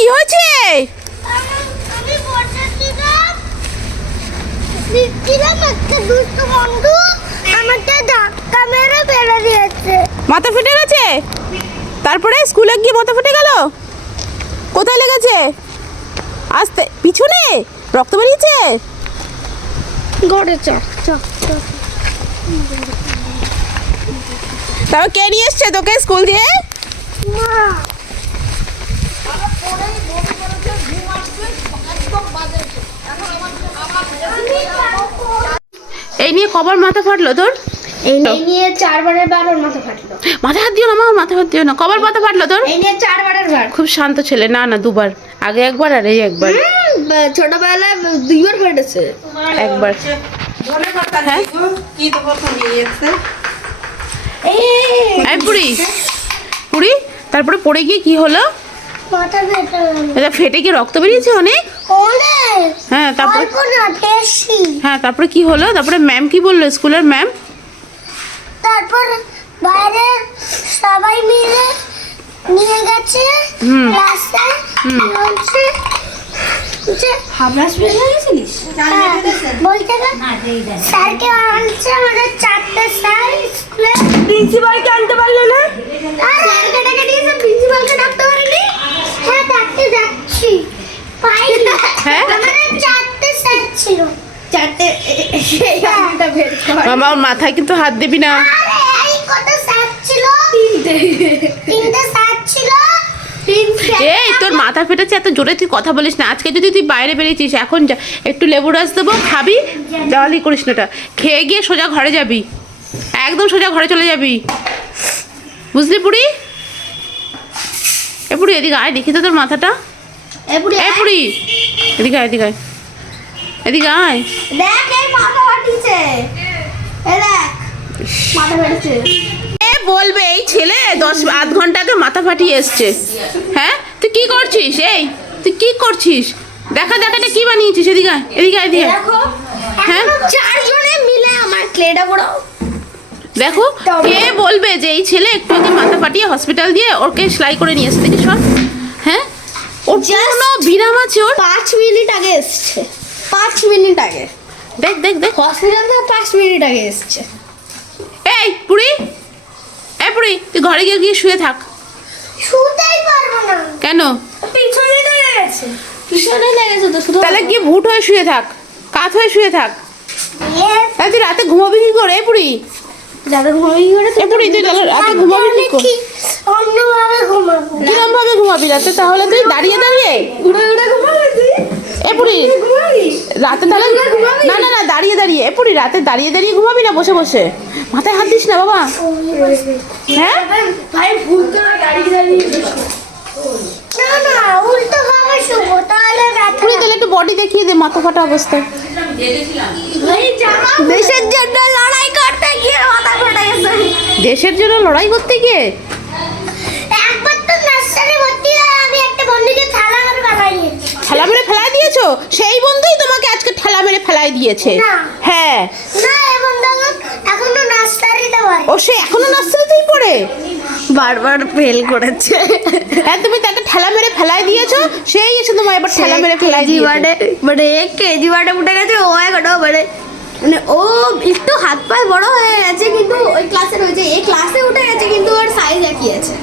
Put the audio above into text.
কি হয়েছে? মাথা ফেটে গেছে? তারপরে স্কুলে গিয়ে মাথা ফেটে গেল? কোথায় লেগেছে? আস্তে পিছনে? রক্ত বেরিয়েছে? তারপর কে নিয়ে এসছে তোকে স্কুল দিয়ে? মা। এই নিয়ে কবার মাথা ফাটলো তোর? এই নিয়ে চারবারের বার মাথা ফাটলো। মাথা হাত দিও না আমার মাথা হাত দিও না। কবার মাথা ফাটলো তোর? এই নিয়ে চারবারের বার। খুব শান্ত ছেলে। না না দুবার। আগে একবার আর এই একবার। ছোটবেলায় দুইবার ফেটেছে। একবার। হ্যাঁ? এই পুরি। পুরি তারপরে পড়ে গিয়ে কি হলো? মাথা ফেটে এটা ফেটে কি রক্ত বেরিয়েছে অনেক? অনেক। হ্যাঁ তারপর? হ্যাঁ তারপরে কি হলো? তারপরে ম্যাম কি বলল স্কুলের ম্যাম তারপর বাইরে সবাই মিলে নিয়ে গেছে। রাস্তায়। গেছিলিস? হ্যাঁ, বলতে স্যারকে বলছে আমাদের চারটে স্যার স্কুলে প্রিন্সিপালকে আনতে পারল না আর স্যারকে ডেকে দিয়েছে প্রিন্সিপালকে ডাকতে পারিনি হ্যাঁ ডাকতে যাচ্ছি পাইনি হ্যাঁ? আমাদের চারটে স্যার ছিল চারটে এই আঙুলটা বের কর মামা ওর মাথায় কিন্তু হাত দিবি না। এই কত স্যার ছিল? তিনটে। স্যার ছিল? তিন স্যার এই তোর মাথা ফেটেছে এত জোরে তুই কথা বলিস না। আজকে যদি তুই বাইরে বেরিয়েছিস এখন যা একটু লেবু রস দেবো খাবি দেওয়ালি করিস না ওটা। খেয়ে গিয়ে সোজা ঘরে যাবি। একদম সোজা ঘরে চলে যাবি। বুঝলি পুরি? এ পুরি এদিকে আয় দেখি তো তোর মাথাটা। এ পুরি। এদিকে আয় এদিকে আয়। এদিকে আয়। দেখ এই মাথা ফাটিছে। মাথা ফাটিছে বলবে এই ছেলে দশ আধ ঘণ্টা আগে মাথা ফাটিয়ে এসছে। হ্যাঁ? তুই কি করছিস? এই তুই কি করছিস? দেখা দেখা এটা কি বানিয়েছিস? এদিকে এদিকে এদিকে হ্যাঁ? চারজনে মিলে আমার ক্লেটা পুরো দেখো কে বলবে যে এই ছেলে একটু আগে মাথা ফাটিয়ে হসপিটাল দিয়ে ওকে সেলাই করে নিয়ে এসছে? দেখি হ্যাঁ? ওর কোনো বিরাম আছে ওর? পাঁচ মিনিট আগে এসছে। পাঁচ মিনিট আগে। দেখ দেখ দেখ। হসপিটাল থেকে পাঁচ মিনিট আগে এসছে। এই পুরি এই পুরি তুই ঘরে গিয়ে গিয়ে শুয়ে থাক। শুতেই পারব না। কেন? পিছনে লেগে গেছে। পিছনে লেগেছে তো শুধু তাহলে গিয়ে ভুট হয়ে শুয়ে থাক কাত হয়ে শুয়ে থাক। তাহলে তুই রাতে ঘুমাবি কি করে পুরি ঘুমাবি করে? পুরি তুই তাহলে রাতে ঘুমাবি কি করে? অন্যভাবে ঘুমাবো? কিরম ভাবে ঘুমাবি রাতে? তাহলে তুই দাঁড়িয়ে দাঁড়িয়ে উড়ে উড়ে ঘুমাবি তুই? এ পুরি। রাতে তাহলে না না না দাঁড়িয়ে দাঁড়িয়ে। এ পুরি রাতে দাঁড়িয়ে দাঁড়িয়ে ঘুমাবি না বসে বসে? মাথায় হাত দিস না বাবা। হ্যাঁ? ভাই ভুল করে দাঁড়িয়ে দাঁড়িয়ে না না উল্টো ভাবে শুবো তাহলে ব্যথা পুরি তাহলে একটু বডি দেখিয়ে দে মাথা ফাটা অবস্থায় দেশের জন্য লড়াই করতে গিয়ে মাথা ফেটে গেছে। দেশের জন্য লড়াই করতে গিয়ে? ঠেলা দিয়েছে। হ্যাঁ। ও সে এখনও নার্সারিতেই পড়ে? বারবার ফেল করেছে। হ্যাঁ তুমি তাকে ঠেলা মেরে ফেলাই দিয়েছ সেই এসে তোমায় এবার ঠেলা মেরে ফেলাই দিয়েছে। ওয়ার্ডে মানে এক কেজি ওয়ার্ডে উঠে গেছে ও এখনও মানে মানে ও একটু হাত পায়ে বড় হয়ে গেছে কিন্তু ওই ক্লাসে রয়েছে এই ক্লাসে উঠে গেছে কিন্তু ওর সাইজ একই আছে।